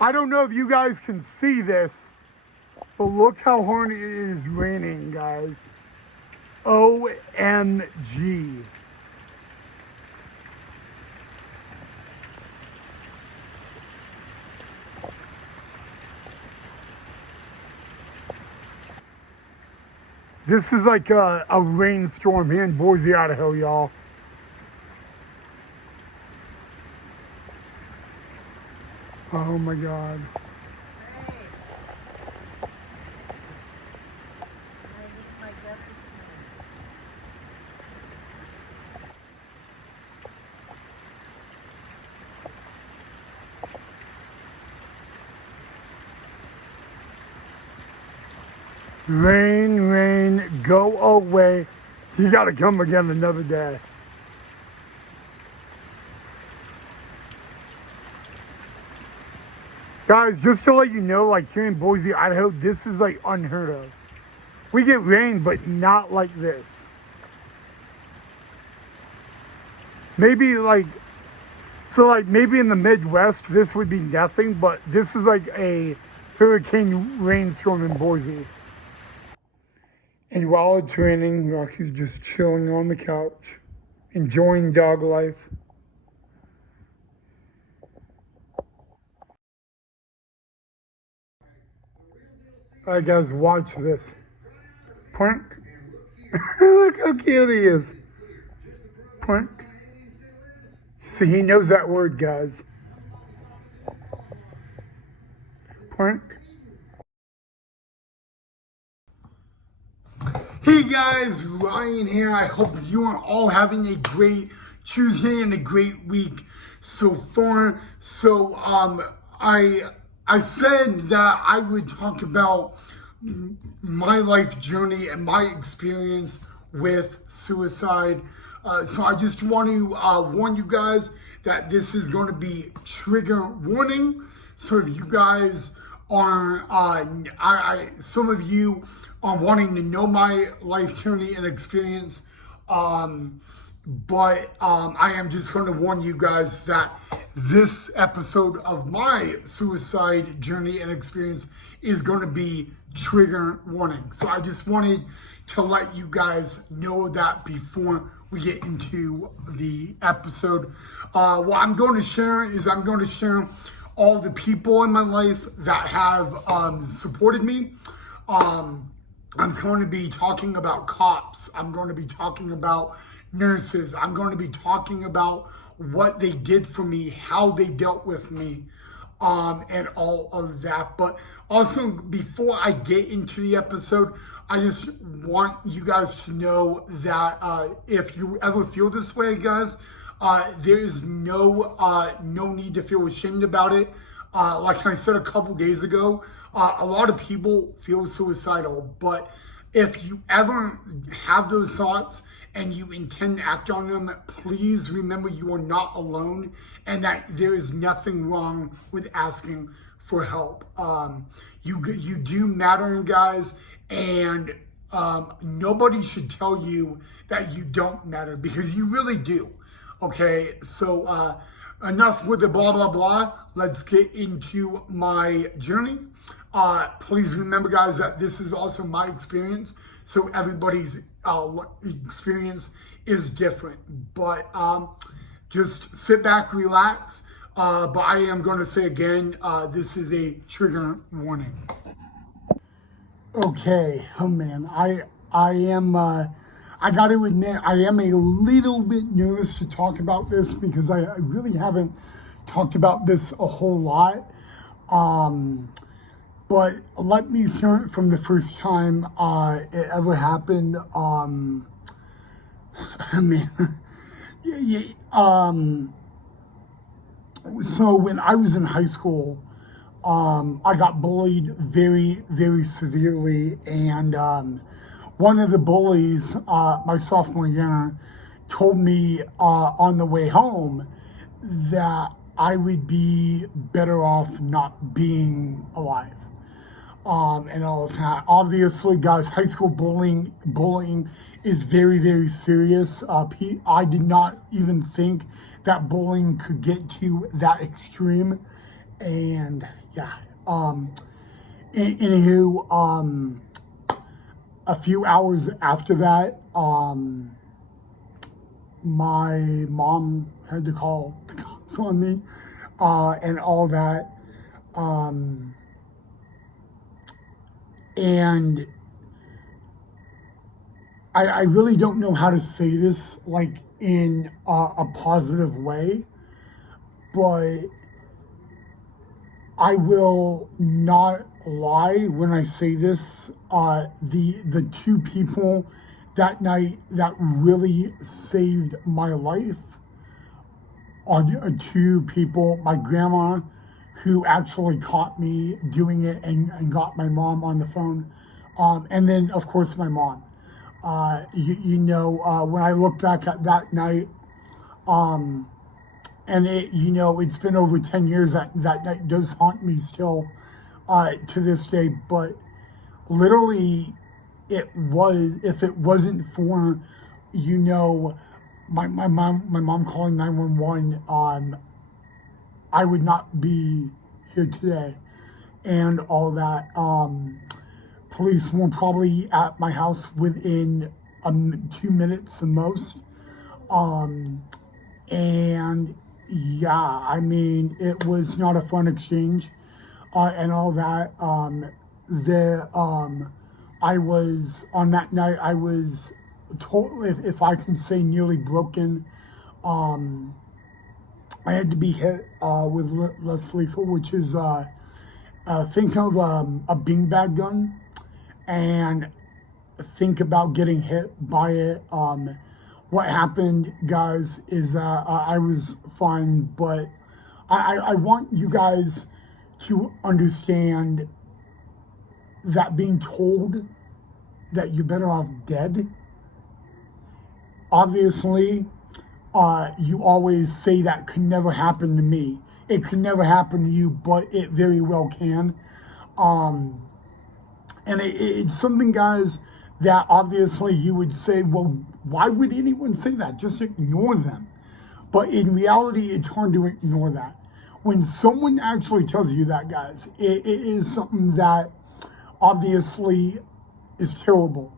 I don't know if you guys can see this, but look how hard it is raining, guys. OMG. This is like a rainstorm here in Boise, Idaho, y'all. Oh my God. Rain, rain, go away. You gotta come again another day. Guys, just to let you know, like here in Boise, Idaho, this is like unheard of. We get rain, but not like this. Maybe like, so like maybe in the Midwest, this would be nothing, but this is like a hurricane rainstorm in Boise. And while it's raining, Rocky's just chilling on the couch, enjoying dog life. All right, guys, watch this. Prank. Look how cute he is. Prank. See, he knows that word, guys. Prank. Hey guys, Ryan here. I hope you are all having a great Tuesday and a great week so far. So I said that I would talk about my life journey and my experience with suicide. So I just want to warn you guys that this is going to be trigger warning. So if you guys are, some of you are wanting to know my life journey and experience, but I am just going to warn you guys that this episode of my suicide journey and experience is going to be trigger warning. So I just wanted to let you guys know that before we get into the episode. What I'm going to share is I'm going to share all the people in my life that have supported me. I'm going to be talking about cops. I'm going to be talking about nurses. I'm going to be talking about what they did for me, how they dealt with me, and all of that. But also, before I get into the episode, I just want you guys to know that if you ever feel this way, guys, there is no need to feel ashamed about it. Like I said a couple days ago, a lot of people feel suicidal, but if you ever have those thoughts and you intend to act on them, please remember you are not alone and that there is nothing wrong with asking for help. You do matter, guys, and nobody should tell you that you don't matter because you really do. Okay, so enough with the blah, blah, blah. Let's get into my journey. Please remember, guys, that this is also my experience. So everybody's experience is different. But just sit back, relax. But I am going to say again, this is a trigger warning. Okay, oh man, I am, I got to admit, I am a little bit nervous to talk about this because I really haven't talked about this a whole lot. But let me start from the first time it ever happened. Man, so when I was in high school, I got bullied very, very severely, and one of the bullies, my sophomore year, told me on the way home that I would be better off not being alive. And all of that. Obviously, guys, high school bullying is very, very serious. I did not even think that bullying could get to that extreme. And yeah, anywho, a few hours after that, my mom had to call the cops on me, and all that. And I really don't know how to say this like in a positive way, but I will not lie when I say this. The two people that night that really saved my life are two people. My grandma, who actually caught me doing it and got my mom on the phone, and then of course my mom. When I look back at that night, and it's been over 10 years, that night does haunt me still, to this day. But literally, if it wasn't for, my mom calling 911, I would not be here today and all that. Police were probably at my house within 2 minutes the most. And yeah, I mean, it was not a fun exchange, and all that. I was, on that night, I was totally, if I can say, nearly broken. I had to be hit with less lethal, which is, think of a beanbag gun, and think about getting hit by it. What happened, guys, is I was fine, but I want you guys to understand that being told that you're better off dead, obviously, you always say that could never happen to me. It could never happen to you, but it very well can. And it's something, guys, that obviously you would say, well, why would anyone say that? Just ignore them. But in reality, it's hard to ignore that. When someone actually tells you that, guys, it is something that obviously is terrible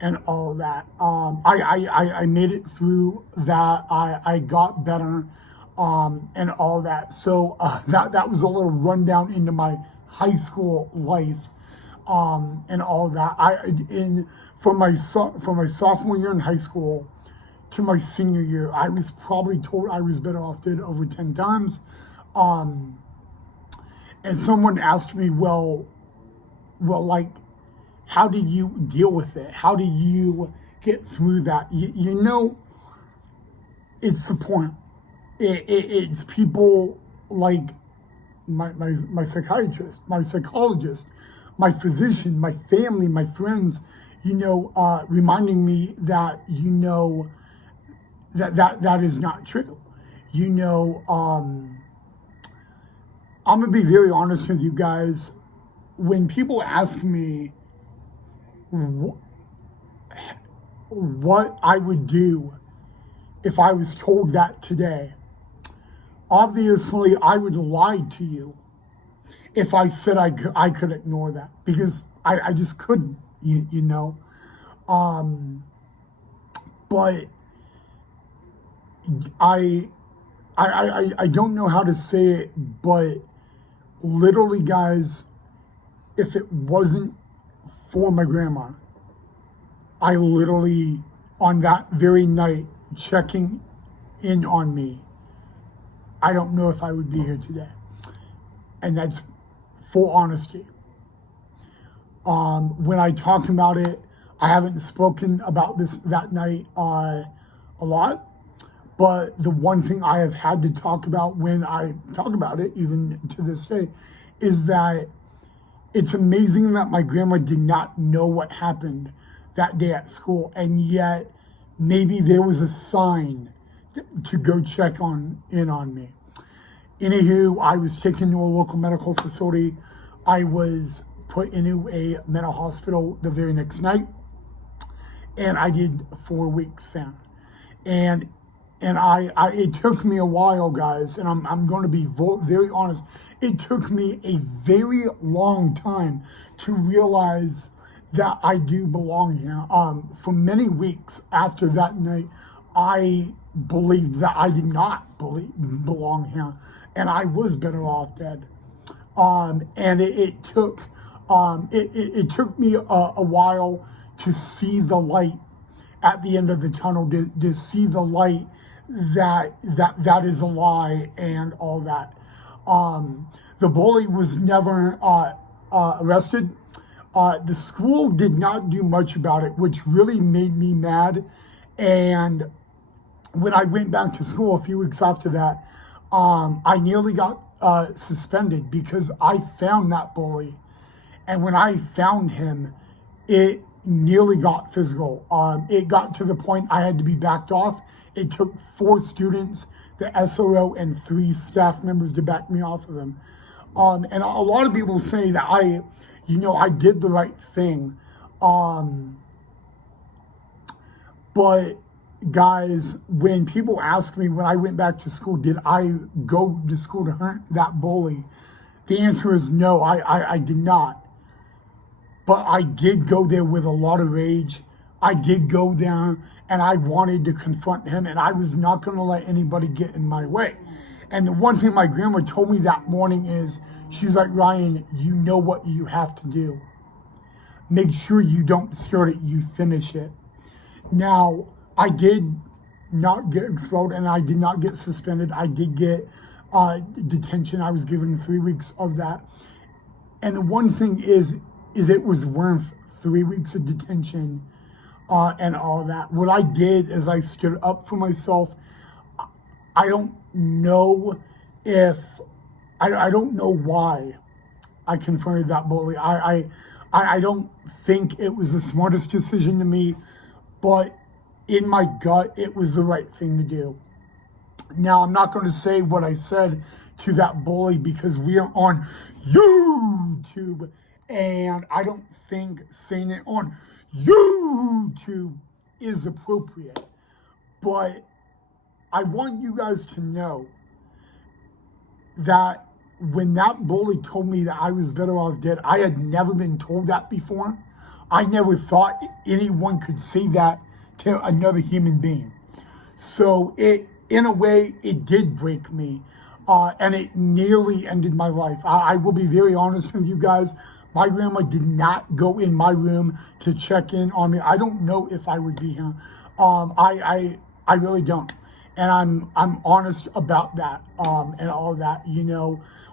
and all that. I made it through that. I got better, and all that. So that was a little rundown into my high school life, and all that. From my sophomore year in high school to my senior year, I was probably told I was better off dead over 10 times. And someone asked me, well, like, how did you deal with it? How did you get through that? It's support. It's people like my psychiatrist, my psychologist, my physician, my family, my friends, reminding me that, that is not true. I'm gonna be very honest with you guys. When people ask me what I would do if I was told that today, obviously I would lie to you if I said I could ignore that, because I just couldn't, but I don't know how to say it, but literally, guys, if it wasn't for my grandma, I literally, on that very night, checking in on me, I don't know if I would be here today. And that's full honesty. When I talk about it, I haven't spoken about that night a lot, but the one thing I have had to talk about when I talk about it, even to this day, is that it's amazing that my grandma did not know what happened that day at school, and yet maybe there was a sign to go check in on me. Anywho, I was taken to a local medical facility. I was put into a mental hospital the very next night, and I did 4 weeks then. And And it took me a while, guys, and I'm going to be very honest. It took me a very long time to realize that I do belong here. For many weeks after that night, I believed that I did not belong here, and I was better off dead. And it took me a while to see the light at the end of the tunnel, to see the light that is a lie and all that. The bully was never arrested. The school did not do much about it, which really made me mad. And when I went back to school a few weeks after that, I nearly got suspended because I found that bully. And when I found him, it nearly got physical. It got to the point I had to be backed off. It took 4 students, the SRO, and 3 staff members to back me off of him. And a lot of people say that I did the right thing. But guys, when people ask me when I went back to school, did I go to school to hurt that bully? The answer is no, I did not. But I did go there with a lot of rage. I did go there and I wanted to confront him, and I was not going to let anybody get in my way. And the one thing my grandma told me that morning is, she's like, Ryan, you know what you have to do. Make sure you don't start it, you finish it. Now, I did not get expelled and I did not get suspended. I did get detention. I was given 3 weeks of that. And the one thing is it was worth 3 weeks of detention and all that. What I did is I stood up for myself. I don't know I don't know why I confronted that bully. I don't think it was the smartest decision to me, but in my gut, it was the right thing to do. Now, I'm not going to say what I said to that bully because we are on YouTube, and I don't think saying it on YouTube is appropriate. But I want you guys to know that when that bully told me that I was better off dead, I had never been told that before. I never thought anyone could say that to another human being. So in a way, it did break me, and it nearly ended my life. I will be very honest with you guys. My grandma did not go in my room to check in on me. I don't know if I would be here. I really don't. And I'm honest about that, and all that.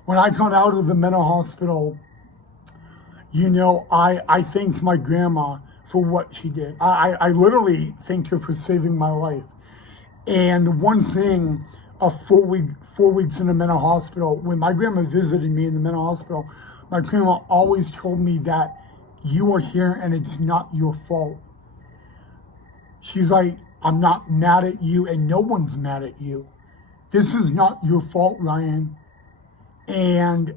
When I got out of the mental hospital, I thanked my grandma for what she did. I literally thanked her for saving my life. And one thing, 4 weeks in the mental hospital, when my grandma visited me in the mental hospital, my grandma always told me that you are here and it's not your fault. She's like, I'm not mad at you and no one's mad at you. This is not your fault, Ryan. And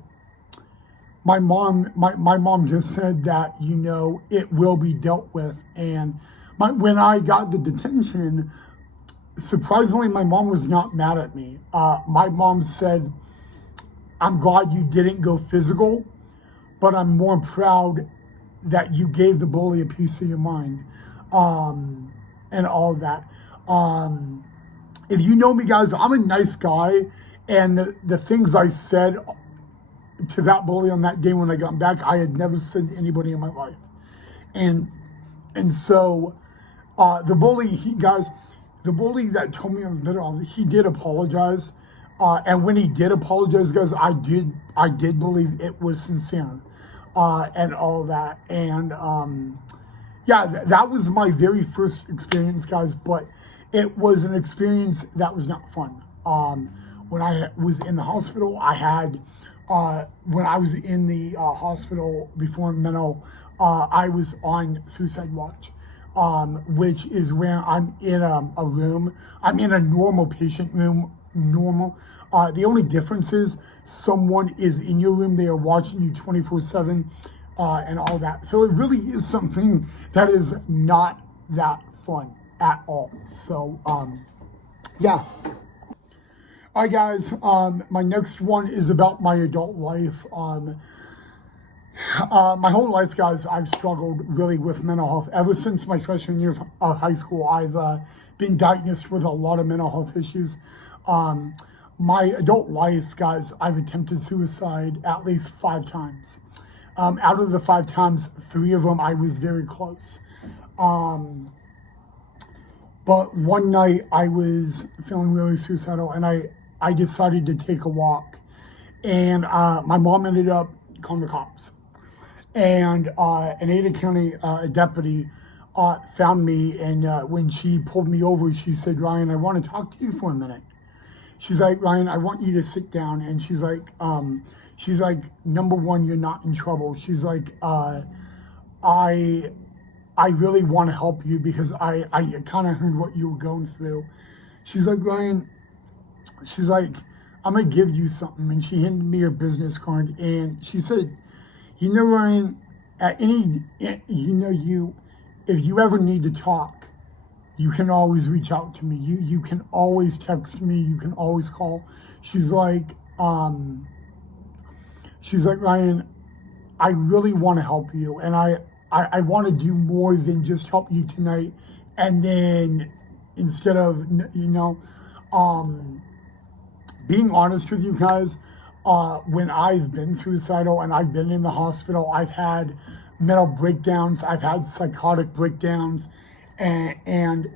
my mom just said that, it will be dealt with. And when I got the detention, surprisingly, my mom was not mad at me. My mom said, I'm glad you didn't go physical, but I'm more proud that you gave the bully a piece of your mind, and all that. If you know me, guys, I'm a nice guy, and the things I said to that bully on that day when I got back, I had never said to anybody in my life. And so the bully, the bully that told me I was better off, he did apologize. And when he did apologize, guys, I did believe it was sincere, and all that. And that was my very first experience, guys, but it was an experience that was not fun. When I was in the hospital, when I was in the hospital before mental, I was on suicide watch, which is where I'm in a room. I'm in a normal patient room, normal. The only difference is someone is in your room, they are watching you 24/7, and all that. So it really is something that is not that fun at all. So Yeah. All right, guys. My next one is about my adult life. My whole life, guys, I've struggled really with mental health. Ever since my freshman year of high school, I've been diagnosed with a lot of mental health issues. Um, my adult life, guys, I've attempted suicide at least 5 times. Out of the 5 times, 3 of them I was very close. But one night I was feeling really suicidal, and I decided to take a walk. And my mom ended up calling the cops. And an Ada County deputy found me, and when she pulled me over, she said, "Ryan, I want to talk to you for a minute." She's like, "Ryan, I want you to sit down." And she's like, "Number one, you're not in trouble." She's like, I really want to help you because I kind of heard what you were going through." She's like, "Ryan," she's like, "I'm gonna give you something." And she handed me her business card, and she said, "You know, Ryan, if you ever need to talk, you can always reach out to me. You can always text me. You can always call." She's like, "Ryan, I really want to help you, and I want to do more than just help you tonight. And then instead of, being honest with you guys, when I've been suicidal and I've been in the hospital, I've had mental breakdowns, I've had psychotic breakdowns, and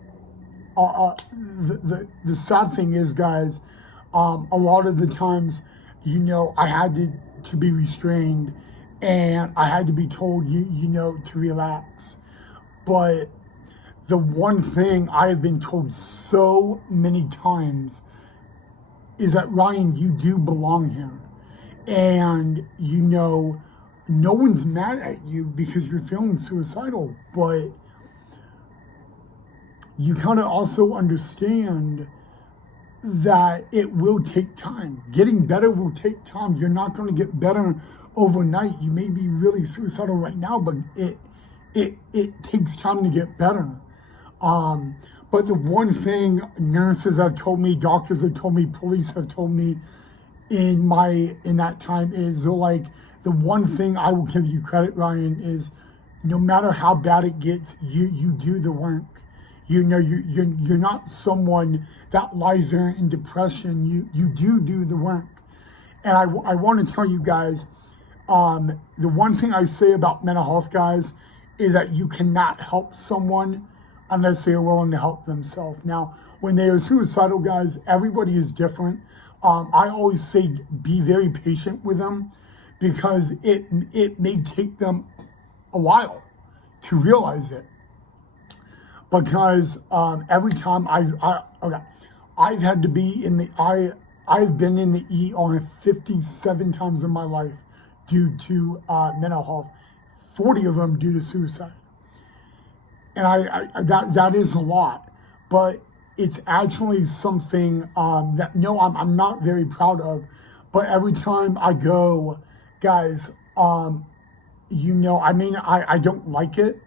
the sad thing is, guys, a lot of the times, I had to be restrained, and I had to be told, to relax. But the one thing I have been told so many times is that, "Ryan, you do belong here." And, no one's mad at you because you're feeling suicidal, but you kind of also understand that it will take time. Getting better will take time. You're not going to get better overnight. You may be really suicidal right now, but it takes time to get better. But the one thing nurses have told me, doctors have told me, police have told me in that time is, they're like, the one thing I will give you credit, Ryan, is no matter how bad it gets, you do the work. You're not someone that lies there in depression. You do the work. And I want to tell you guys, the one thing I say about mental health, guys, is that you cannot help someone unless they are willing to help themselves. Now, when they are suicidal, guys, everybody is different. I always say be very patient with them, because it may take them a while to realize it. Because every time I've had to be I've been in the ER 57 times in my life due to mental health, 40 of them due to suicide. And that is a lot, but it's actually something that, no, I'm not very proud of. But every time I go, guys, I don't like it.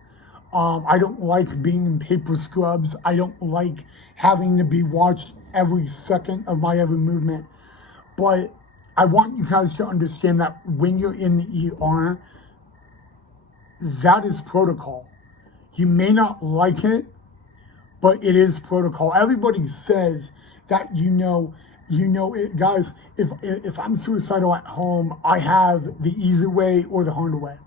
I don't like being in paper scrubs. I don't like having to be watched every second of my every movement. But I want you guys to understand that when you're in the ER, that is protocol. You may not like it, but it is protocol. Everybody says that, it, guys. If I'm suicidal at home, I have the easy way or the hard way.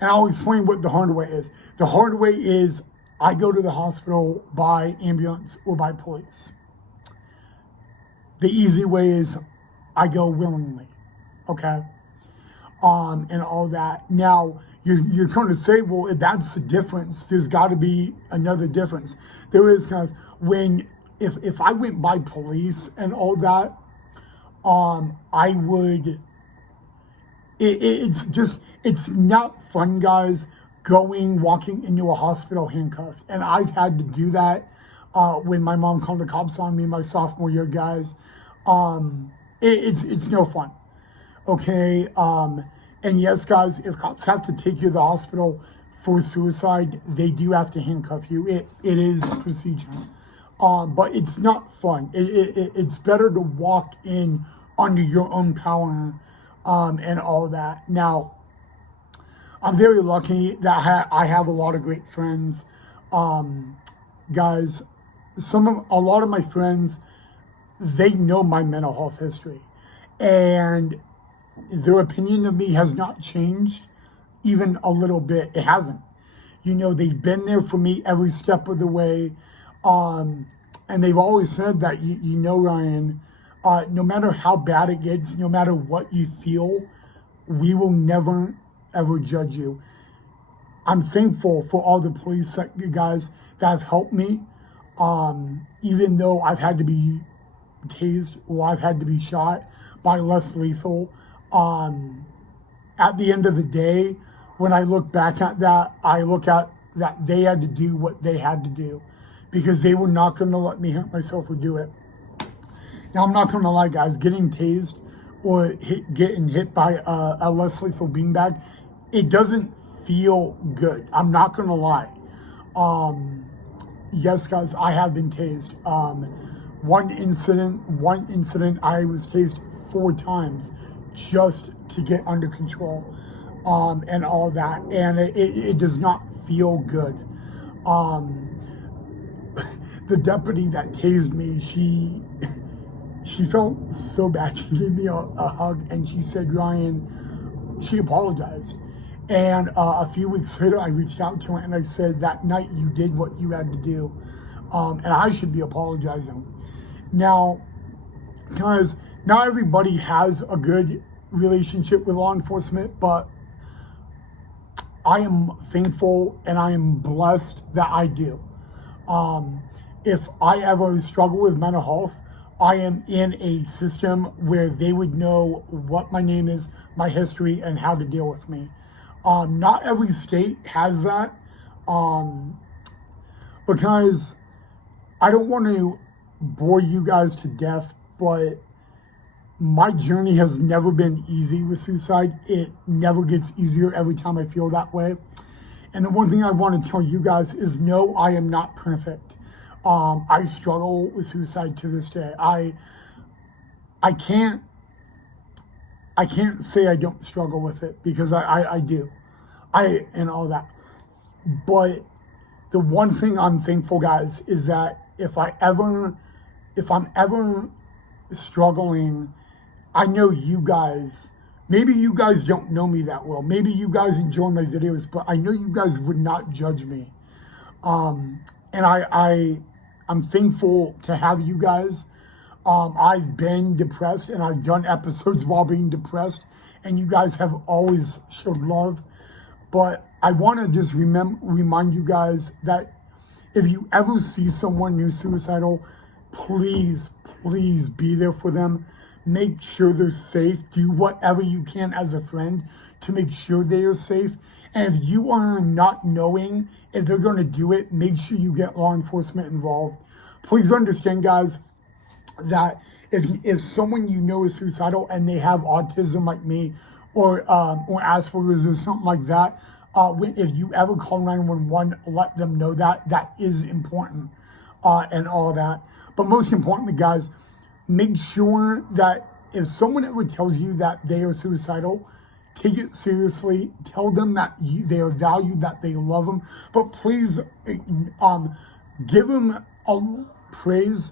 And I'll explain what the hard way is. The hard way is I go to the hospital by ambulance or by police. The easy way is I go willingly, okay? And all that. Now, you're going to say, well, if that's the difference, there's got to be another difference. There is, guys. If I went by police and all that, I would. It's not fun, guys, walking into a hospital handcuffed. And I've had to do that when my mom called the cops on me my sophomore year, guys. It's no fun. Okay. And yes, guys, if cops have to take you to the hospital for suicide, they do have to handcuff you. It is procedure. but it's not fun. It's better to walk in under your own power, and all that. Now, I'm very lucky that I have a lot of great friends, guys. A lot of my friends, they know my mental health history, and their opinion of me has not changed even a little bit. It hasn't. They've been there for me every step of the way. And they've always said that, Ryan, no matter how bad it gets, no matter what you feel, we will never, ever judge you. I'm thankful for all the police guys that have helped me, even though I've had to be tased or I've had to be shot by less lethal. At the end of the day, when I look back at that, I look at that they had to do what they had to do because they were not going to let me hurt myself or do it. Now, I'm not going to lie, guys, getting tased or getting hit by a less lethal beanbag, it doesn't feel good. I'm not going to lie. Yes, guys, I have been tased. One incident, I was tased 4 times just to get under control, and all that. And it does not feel good. The deputy that tased me, she felt so bad. She gave me a hug and she said, Ryan, she apologized. And a few weeks later, I reached out to her and I said, that night you did what you had to do. And I should be apologizing. Now, guys, not everybody has a good relationship with law enforcement, but I am thankful and I am blessed that I do. If I ever struggle with mental health, I am in a system where they would know what my name is, my history, and how to deal with me. Not every state has that, because I don't want to bore you guys to death, but my journey has never been easy with suicide. It never gets easier every time I feel that way. And the one thing I want to tell you guys is, no, I am not perfect. I struggle with suicide to this day. I can't say I don't struggle with it, because I do. And all that. But the one thing I'm thankful, guys, is that if I'm ever struggling, I know you guys, maybe you guys don't know me that well. Maybe you guys enjoy my videos, but I know you guys would not judge me. And I'm thankful to have you guys. I've been depressed and I've done episodes while being depressed, and you guys have always showed love. But I want to just remind you guys that if you ever see someone who's suicidal, please be there for them. Make sure they're safe. Do whatever you can as a friend to make sure they are safe. And if you are not knowing if they're going to do it, make sure you get law enforcement involved. Please understand, guys, that if someone you know is suicidal and they have autism like me, or Asperger's or something like that, if you ever call 911, let them know that is important, and all that. But most importantly, guys, make sure that if someone ever tells you that they are suicidal, take it seriously. Tell them that they are valued, that they love them. But please, give them a praise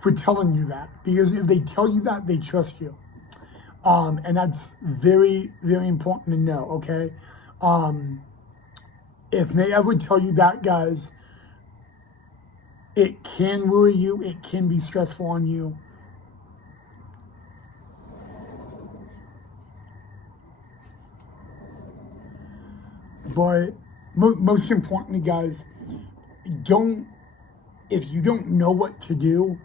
for telling you that, because if they tell you that, they trust you. And that's very, very important to know, okay? If they ever tell you that, guys, it can worry you, it can be stressful on you. But most importantly, guys, if you don't know what to do,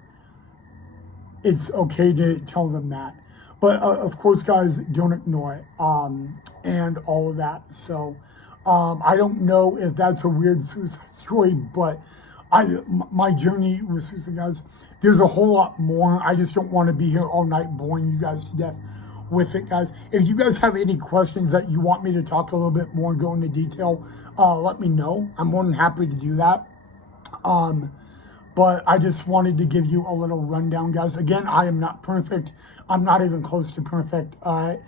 it's okay to tell them that. But of course, guys, don't ignore it, and all of that. So I don't know if that's a weird suicide story, but my journey with suicide, guys, there's a whole lot more. I just don't want to be here all night boring you guys to death with it, guys. If you guys have any questions that you want me to talk a little bit more and go into detail, let me know. I'm more than happy to do that. but I just wanted to give you a little rundown, guys. Again, I am not perfect. I'm not even close to perfect. All right.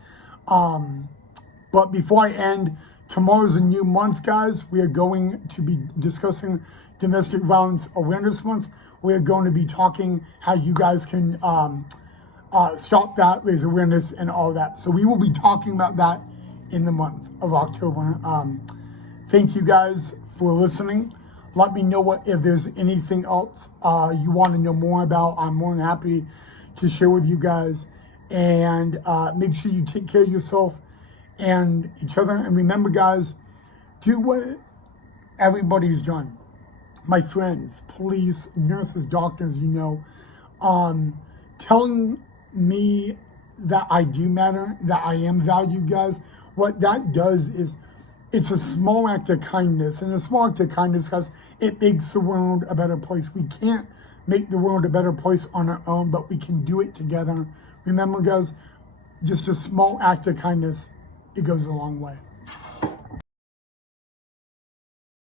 But before I end, tomorrow's a new month, guys. We are going to be discussing Domestic Violence Awareness Month. We are going to be talking how you guys can stop that, raise awareness, and all that. So we will be talking about that in the month of October. Thank you guys for listening. Let me know if there's anything else you want to know more about. I'm more than happy to share with you guys. And make sure you take care of yourself and each other. And remember, guys, do what everybody's done. My friends, police, nurses, doctors, telling me that I do matter, that I am valued, guys. What that does is it's a small act of kindness. And a small act of kindness, guys, it makes the world a better place. We can't make the world a better place on our own, but we can do it together. Remember, guys, just a small act of kindness, it goes a long way.